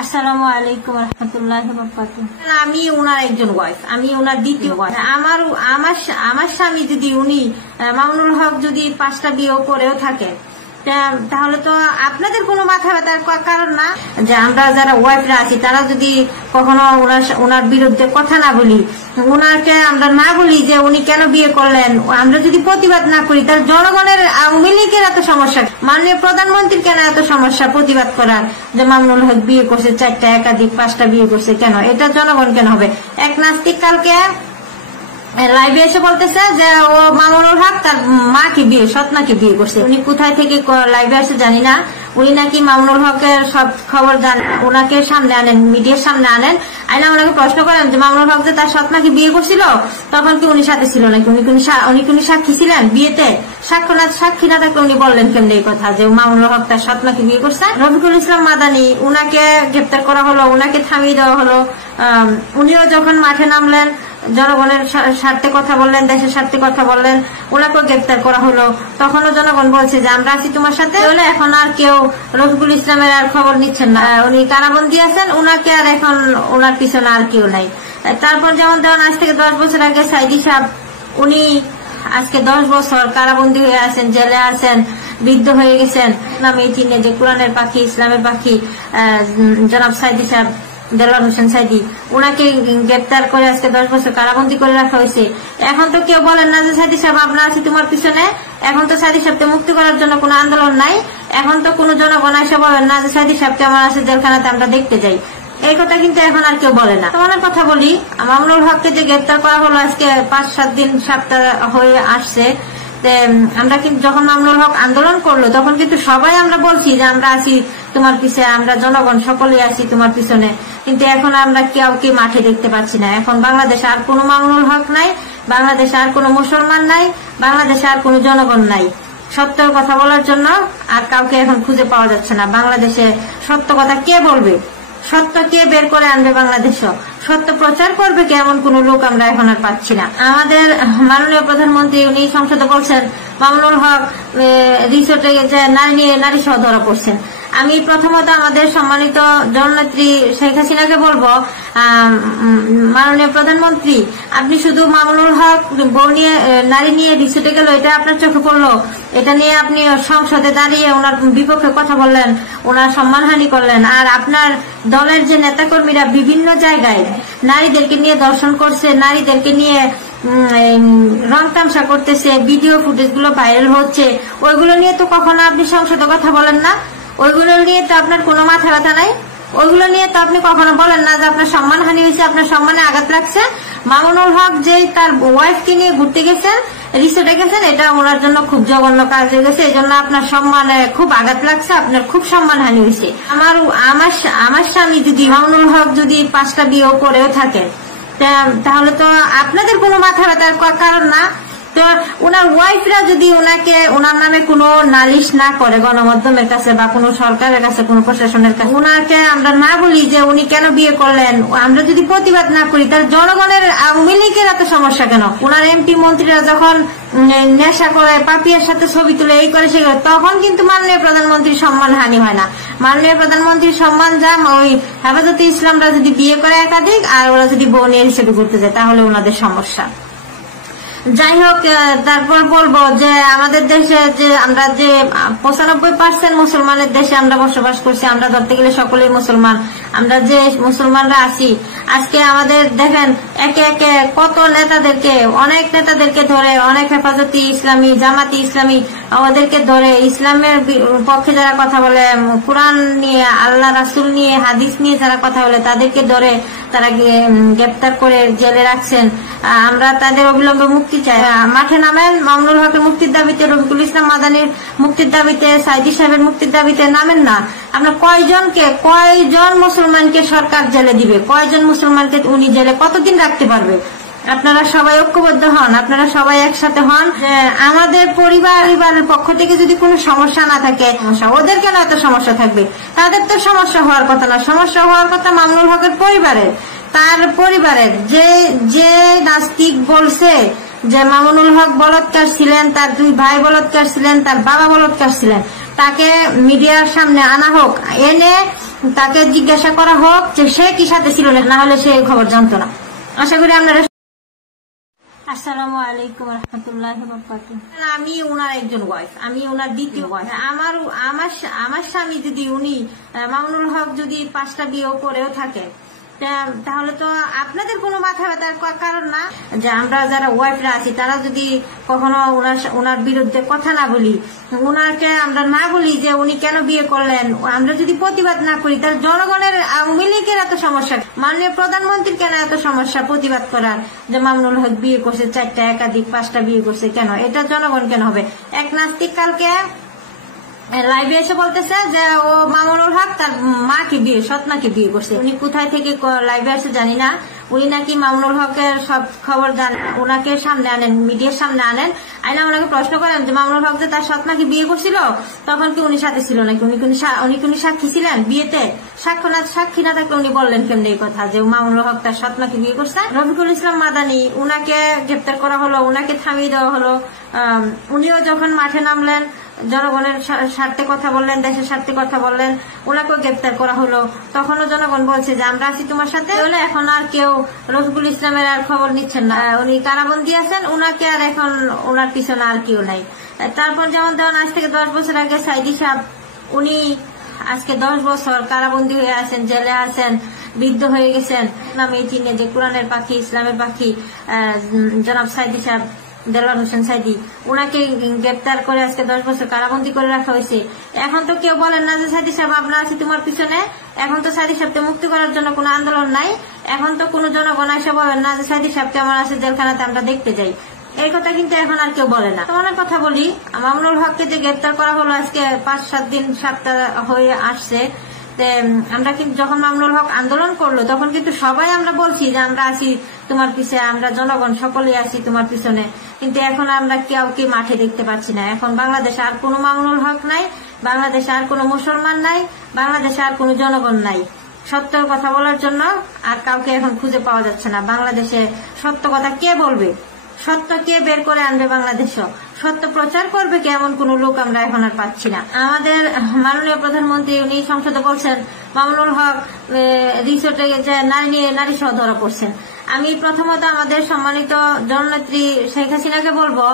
আসসালামু আলাইকুম রহমতুল্লাহি ওয়া বারাকাতুহু। আমি ওনার একজন ওয়াইফ, আমি ওনার দ্বিতীয় ওয়াইফ। আমার স্বামী যদি উনি মামুনুল হক যদি 5টা বিয়ে করেও থাকে তাহলে তো আপনাদের কোনো মাথা ব্যথার কারণ না। যে আমরা যারা ওয়াইফরা আছি তারা যদি কখনো ওনার বিরুদ্ধে কথা না বলি, ওনাকে আমরা না বলি যে উনি কেন বিয়ে করলেন, আমরা যদি প্রতিবাদ না করি তাহলে জনগণের আওয়ামী লীগের এত সমস্যা, মাননীয় প্রধানমন্ত্রীর কেন এত সমস্যা প্রতিবাদ করার যে মামুনুল হক বিয়ে করছে 4টা একাধিক 5টা বিয়ে করছে কেন, এটা জনগণ কেন হবে? এক নাস্তিক কালকে লাইভে এসে বলতেছে যে ও মামুনুল হক তার মাকে বিয়ে সৎমাকে বিয়ে করছে। উনি কোথায় থেকে লাইভে আসে জানি না, উনি নাকি মামুনুল হকের সব খবর জানেন, ওনাকে সামনে আনেন, মিডিয়ার সামনে আনেন, আইনা ওনাকে প্রশ্ন করেন যে মামুনুল হক যে তার সৎমাকে বিয়ে করছিল তখন কি উনি সাথে ছিল নাকি, উনি সাক্ষী ছিলেন বিয়েতে? সাক্ষী না থাকলে উনি বললেন কেমনি এই কথা যে মামুনুল হক তার সৎমাকে বিয়ে করছে? রফিকুল ইসলাম মাদানি, উনাকে গ্রেপ্তার করা হলো, উনাকে থামিয়ে দেওয়া হলো। উনিও যখন মাঠে নামলেন, জনগণের স্বার্থে কথা বললেন, দেশের স্বার্থে কথা বললেন, ওনাকেও গ্রেপ্তার করা হলো। তখনও জনগণ বলছে যে আমরা আছি তোমার সাথে। হলে এখন আর কেউ রফিকুল ইসলামের আর খবর নিচ্ছেন না, উনি কারাবন্দী আছেন, উনাকে আর এখন ওনার পিছনে আর কেউ নাই। তারপর যেমন আজ থেকে 10 বছর আগে সাইদি সাহেব, উনি আজকে 10 বছর কারাবন্দী হয়ে আছেন, জেলে আছেন, বৃদ্ধ হয়ে গেছেন। নামে চিনে যে কোরআনের পাখি, ইসলামের পাখি জনাব সাইদি সাহেব, দেলোয়ার হোসেন সাইদি, ওনাকে গ্রেপ্তার করে আজকে 10 বছর কারাবন্দী করে রাখা হয়েছে। এখন তো কেউ বলেন না যে সাইদি সাহেব আপনার আছে তোমার পিছনে। এখন তো সাইদি সাহেবকে মুক্তি করার জন্য কোনো আন্দোলন নাই। এখন তো কোনো জনগণ এসে বলেন না যে সাইদি সাহেবকে আমার আছে জেলখানাতে আমরা দেখতে যাই, এই কথা কিন্তু এখন আর কেউ বলে না। তোমার কথা বলি, মামুনুল হককে যে গ্রেপ্তার করা হলো আজকে 5-7 দিন, সপ্তাহ হয়ে আসছে। আমরা কিন্তু যখন মামুনুল হক আন্দোলন করলো তখন কিন্তু সবাই আমরা বলছি যে আমরা আছি তোমার পিছনে, আমরা জনগণ সকলে আছি তোমার পিছনে। কিন্তু এখন আমরা কাউকে মাঠে দেখতে পাচ্ছি না। এখন বাংলাদেশে আর কোনো মামুনুল হক নাই, বাংলাদেশে আর কোনো মুসলমান নাই, বাংলাদেশে আর কোনো জনগণ নাই। সত্যের কথা বলার জন্য আর কাউকে এখন খুঁজে পাওয়া যাচ্ছে না। বাংলাদেশে সত্য কথা কে বলবে, সত্য কে বের করে আনবে, বাংলাদেশে সত্য প্রচার করবে কে, এমন কোন লোক আমরা এখন আর পাচ্ছি না। আমাদের মাননীয় প্রধানমন্ত্রী উনি সংসদে বলছেন মামুনুল হক রিসোর্টে যে নারী সহ ধরা পড়ছেন। আমি প্রথমত আমাদের সম্মানিত জননেত্রী শেখ হাসিনাকে বলবো, মাননীয় প্রধানমন্ত্রী আপনি শুধু মামুনুল হক বউ নিয়ে নারী নিয়ে রিসোর্টে গেল এটা আপনার চোখে পড়লো, এটা নিয়ে আপনি সংসদে দাঁড়িয়ে ওনার বিপক্ষে কথা বললেন, ওনার সম্মানহানি করলেন। আর আপনার দলের যে নেতাকর্মীরা বিভিন্ন জায়গায় নারীদেরকে নিয়ে দর্শন করছে, নারীদেরকে নিয়ে রং তামসা করতেছে, ভিডিও ফুটেজ গুলো ভাইরাল হচ্ছে, ওইগুলো নিয়ে তো কখনো আপনি সংসদে কথা বলেন না। ওইগুলো নিয়ে তো আপনার কোনো মাথা ব্যথা নাই। ওইগুলো নিয়ে তো আপনি কখনো বলেন না যে আপনার সম্মানহানি হয়েছে, আপনার সম্মানে আঘাত লাগছে। মামুনুল হক যে তার ওয়াইফকে নিয়ে ঘুরতে গেছেন, রিসোর্টে গেছেন, এটা ওনার জন্য খুব জঘন্য কাজ হয়ে গেছে। এই জন্য আপনার সম্মানে খুব আঘাত লাগছে, আপনার খুব সম্মানহানি হয়েছে। আমার স্বামী যদি মামুনুল হক যদি 5টা বিয়েও করেও থাকে তাহলে তো আপনাদের কোনো মাথা ব্যথার কারণ না। তো ওনার ওয়াইফরা যদি ওনার নামে কোনো নালিশ না করে গণমাধ্যমের কাছে বা কোনো সরকারের কাছে, কোনো প্রশাসনের কাছে, ওনাকে আমরা না বলি যে উনি কেন বিয়ে করলেন, আমরা যদি প্রতিবাদ না করি তাহলে জনগণের আওয়ামী লীগের এত সমস্যা কেন? ওনার এমপি মন্ত্রীরা যখন নেশা করে পাপিয়ার সাথে ছবি তুলে এই করে সে করে, তখন কিন্তু মাননীয় প্রধানমন্ত্রীর সম্মানহানি হয় না। মাননীয় প্রধানমন্ত্রীর সম্মান যা ওই হেফাজতে ইসলামরা যদি বিয়ে করে একাধিক আর ওরা যদি বউ নিয়ে হিসেবে ঘুরতে যায় তাহলে ওনাদের সমস্যা। যাই হোক, তারপর বলবো যে আমাদের দেশে যে আমরা যে 95% মুসলমানের দেশে আমরা বসবাস করছি, আমরা ধরতে গেলে সকলেই মুসলমান। আমরা যে মুসলমানরা আছি আজকে আমাদের দেখেন একে একে কত নেতাদেরকে, অনেক নেতাদেরকে ধরে, অনেক হেফাজতি ইসলামী, জামাতি ইসলামী আমাদেরকে ধরে, ইসলামের পক্ষে যারা কথা বলে, কোরআন নিয়ে, আল্লাহ রাসুল নিয়ে, হাদিস নিয়ে যারা কথা বলে তাদেরকে ধরে তারা গ্রেপ্তার করে জেলে রাখছেন। আমরা তাদের অবিলম্বে মুক্তি চাই। মাঠে নামেন মামুনুল হকের মুক্তির দাবিতে, রফিকুল ইসলাম মাদানির মুক্তির দাবিতে, সাইদি সাহেবের মুক্তির দাবিতে নামেন না। আপনার কয়জন মুসলমানকে সরকার জেলে দিবে? কয়জন মুসলমানকে উনি জেলে কতদিন রাখতে পারবে? আপনারা সবাই ঐক্যবদ্ধ হন, আপনারা সবাই একসাথে হন। আমাদের পরিবারের পক্ষ থেকে যদি কোনো সমস্যা না থাকে, ওদের কেন এত সমস্যা থাকবে? তাদের তো সমস্যা হওয়ার কথা না, সমস্যা হওয়ার কথা মামুনুল হকের পরিবারের। তার পরিবারের যে নাস্তিক বলছে যে মামুনুল হক বলৎকার ছিলেন, তার 2 ভাই বলৎকার ছিলেন, তার বাবা বলৎকার ছিলেন, তাকে মিডিয়ার সামনে আনা হোক, এনে তাকে জিজ্ঞাসা করা হোক যে সে কি সাথে ছিল, না হলে সে খবর জানতো না। আশা করি আপনারা। আসসালামু আলাইকুম রহমতুল্লাহ। আমি ওনার একজন ওয়াইফ, আমি ওনার দ্বিতীয় ওয়াইফ। আমার স্বামী যদি উনি মামুনুল হক যদি 5টা বিয়ে করেও থাকে, তাহলে তো আপনাদের কোনো মাথা ব্যথার কারণ না যে আমরা যারা ওয়াইফরা আছি তারা যদি কখনো ওনার বিরুদ্ধে কথা না বলি, ওনাকে আমরা না বলি যে উনি কেন বিয়ে করলেন, আমরা যদি প্রতিবাদ না করি, তাহলে জনগণের আওয়ামী লীগের এত সমস্যা, মাননীয় প্রধানমন্ত্রীর কেন এত সমস্যা প্রতিবাদ করার যে মামুনুল হক বিয়ে করছে 4টা একাধিক 5টা বিয়ে করছে, কেন এটা জনগণ কেন হবে? এক নাস্তিক কালকে লাইভে এসে বলতেছে যে ও মামুনুল হক তার মাকে বিয়ে, সৎ মাকে বিয়ে করছে। উনি কোথায় থেকে লাইভে আসে জানি না, উনি নাকি মামুনুল হকের সব খবর ওনাকে সামনে আনেন, মিডিয়ার সামনে আনেন, আইনা ওনাকে প্রশ্ন করেন যে মামুনুল হক যে তার সৎ মাকে বিয়ে করছিল তখন কি উনি সাথে ছিল নাকি, উনি কি সাক্ষী ছিলেন বিয়েতে? সাক্ষী না থাকলে উনি বললেন কেমন এই কথা যে মামুনুল হক তার সৎ মাকে বিয়ে করছে? রফিকুল ইসলাম মাদানি, উনাকে গ্রেপ্তার করা হলো, উনাকে থামিয়ে দেওয়া হলো। উনিও যখন মাঠে নামলেন, জনগণের স্বার্থে কথা বললেন, দেশের স্বার্থে কথা বললেন, ওনাকেও গ্রেপ্তার করা হলো। তখনও জনগণ বলছে যে আমরা আছি তোমার সাথে। হলে এখন আর কেউ রফিকুল ইসলামের আর খবর নিচ্ছেন না, উনি কারাবন্দী আছেন, উনাকে আর এখন ওনার পিছনে আর কেউ নাই। তারপর যেমন ধরুন আজ থেকে 10 বছর আগে সাইদি সাহেব, উনি আজকে 10 বছর কারাবন্দী হয়ে আছেন, জেলে আছেন, বৃদ্ধ হয়ে গেছেন। নামে চিনে যে কোরআনের পাখি, ইসলামের পাখি জনাব সাইদি সাহেব, দেলোয়ার হোসেন সাইদি, ওনাকে গ্রেপ্তার করে আজকে 10 বছর কারাবন্দী করে রাখা হয়েছে। এখন তো কেউ বলেন না যে সাইদি সাহেব আমরা আছি তোমার পিছনে। এখন তো সাইদি সাহেবকে মুক্তি করার জন্য কোনো আন্দোলন নাই। এখন তো কোনো জনগণ এসে বলেন না যে সাইদি সাহেব কেমন আছে জেলখানাতে, আমরা দেখতে যাই। এই কথা কিন্তু এখন আর কেউ বলে না। তোমার কথা বলি, মামুনুল হককে যে গ্রেপ্তার করা হলো আজকে 5-7 দিন, সপ্তাহ হয়ে আসছে। আমরা কিন্তু যখন মামুনুল হক আন্দোলন করলো তখন কিন্তু সবাই আমরা বলছি যে আমরা আছি তোমার পিছে, আমরা জনগণ সকলেই আছি তোমার পিছনে। কিন্তু এখন আমরা কাউকে মাঠে দেখতে পাচ্ছি না। এখন বাংলাদেশে আর কোনো মামুনুল হক নাই, বাংলাদেশে আর কোনো মুসলমান নাই, বাংলাদেশে আর কোনো জনগণ নাই। সত্য কথা বলার জন্য আর কাউকে এখন খুঁজে পাওয়া যাচ্ছে না। বাংলাদেশে সত্য কথা কে বলবে? সত্য কে বের করে আনবে? বাংলাদেশও সত্য প্রচার করবে কে? এমন কোন লোক আমরা এখন আর পাচ্ছি না। আমাদের মাননীয় প্রধানমন্ত্রী উনি সংসদে বলছেন মামুনুল হক রিসোর্টে নারী সহ ধরা পড়ছেন। আমি প্রথমত আমাদের সম্মানিত জননেত্রী শেখ হাসিনাকে বলবো,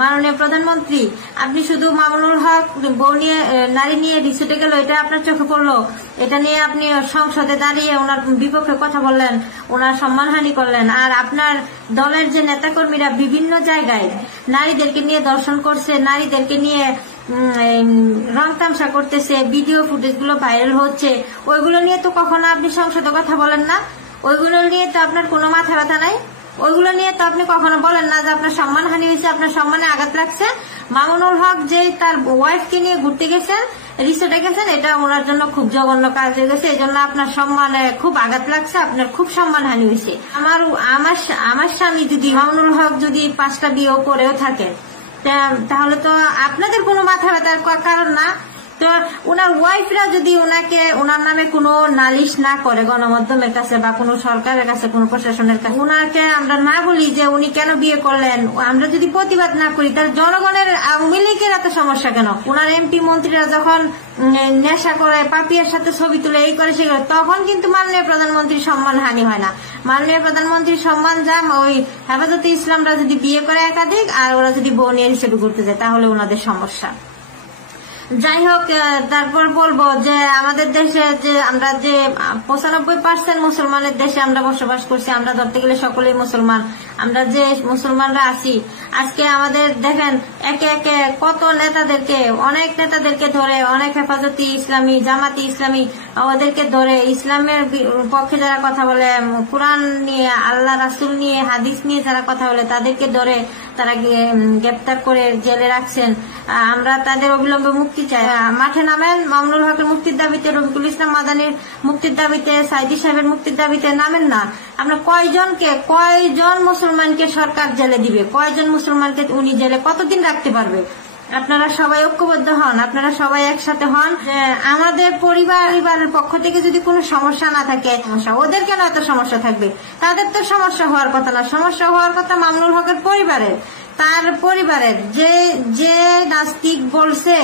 মাননীয় প্রধানমন্ত্রী আপনি শুধু মামুনুল হক বউ নিয়ে নারী নিয়ে রিসোর্টে গেল এটা আপনার চোখে পড়লো, এটা নিয়ে আপনি সংসদে দাঁড়িয়ে ওনার বিপক্ষে কথা বললেন, ওনার সম্মানহানি করলেন। আর আপনার দলের যে নেতাকর্মীরা বিভিন্ন জায়গায় নারীদেরকে নিয়ে দর্শন করছে, নারীদেরকে নিয়ে রং তামসা করতেছে, ভিডিও ফুটেজ গুলো ভাইরাল হচ্ছে, ওইগুলো নিয়ে তো কখনো আপনি সংসদে কথা বলেন না। ওইগুলো নিয়ে তো আপনার কোনো মাথা ব্যথা নাই। ওইগুলো নিয়ে তো আপনি কখনো বলেন না যে আপনার সম্মানহানি হয়েছে, আপনার সম্মানে আঘাত লাগছে। মামুনুল হক যে তার ওয়াইফকে নিয়ে ঘুরতে গেছেন, রিসোর্টে গেছেন, এটা ওনার জন্য খুব জঘন্য কাজ হয়ে গেছে। এই জন্য আপনার সম্মানে খুব আঘাত লাগছে, আপনার খুব সম্মানহানি হয়েছে। আমার স্বামী যদি মামুনুল হক যদি 5টা বিয়ে করেও থাকে, তাহলে তো আপনাদের কোনো মাথা ব্যথার কারণ না। তো ওনার ওয়াইফরা যদি ওনার নামে কোনো নালিশ না করে গণমাধ্যমের কাছে বা কোনো সরকারের কাছে, কোনো প্রশাসনের কাছে, ওনাকে আমরা না বলি যে উনি কেন বিয়ে করলেন, আমরা যদি প্রতিবাদ না করি, তাহলে জনগণের আওয়ামী লীগের এত সমস্যা কেন? ওনার এমপি মন্ত্রীরা যখন নেশা করে, পাপিয়ার সাথে ছবি তুলে, এই করে সেগুলো, তখন কিন্তু মাননীয় প্রধানমন্ত্রীর সম্মানহানি হয় না। মাননীয় প্রধানমন্ত্রীর সম্মান যা ওই হেফাজতে ইসলামরা যদি বিয়ে করে একাধিক, আর ওরা যদি বউ নিয়ে হিসেবে ঘুরতে যায়, তাহলে ওনাদের সমস্যা। যাই হোক, তারপর বলবো যে আমাদের দেশে যে আমরা যে 95% মুসলমানের দেশে আমরা বসবাস করছি, আমরা ধরতে গেলে সকলেই মুসলমান। আমরা যে মুসলমানরা আছি, আজকে আমাদের দেখেন একে একে কত নেতাদেরকে, অনেক নেতাদেরকে ধরে, অনেক হেফাজতি ইসলামী, জামাতি ইসলামী ওদেরকে ধরে, ইসলামের পক্ষে যারা কথা বলে, কোরআন নিয়ে, আল্লাহ রাসুল নিয়ে, হাদিস নিয়ে যারা কথা বলে, তাদেরকে ধরে তারা গ্রেপ্তার করে জেলে রাখছেন। আমরা তাদের অবিলম্বে মুক্তি চাই। মাঠে নামেন মামুনুল হকের মুক্তির দাবিতে, রফিকুল ইসলাম মাদানির মুক্তির দাবিতে, সাইদি সাহেবের মুক্তির দাবিতে নামেন না। আমরা কয়জন মুসলমানকে সরকার জেলে দিবে? কয়জন মুসলমানকে উনি জেলে কতদিন রাখতে পারবে? আপনারা সবাই ঐক্যবদ্ধ হন, আপনারা সবাই একসাথে হন। আমাদের পরিবারের পক্ষ থেকে যদি কোনো সমস্যা না থাকে, ওদের কেন এত সমস্যা থাকবে? তাদের তো সমস্যা হওয়ার কথা না, সমস্যা হওয়ার কথা মামুনুল হকের পরিবারের। তার পরিবারের যে নাস্তিক বলছে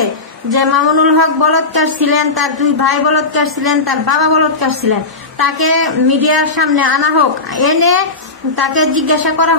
যে মামুনুল হক বলৎকার ছিলেন, তার 2 ভাই বলৎকার ছিলেন, তার বাবা বলৎকার ছিলেন, তাকে মিডিয়ার সামনে আনা হোক, এনে তাকে জিজ্ঞাসা করা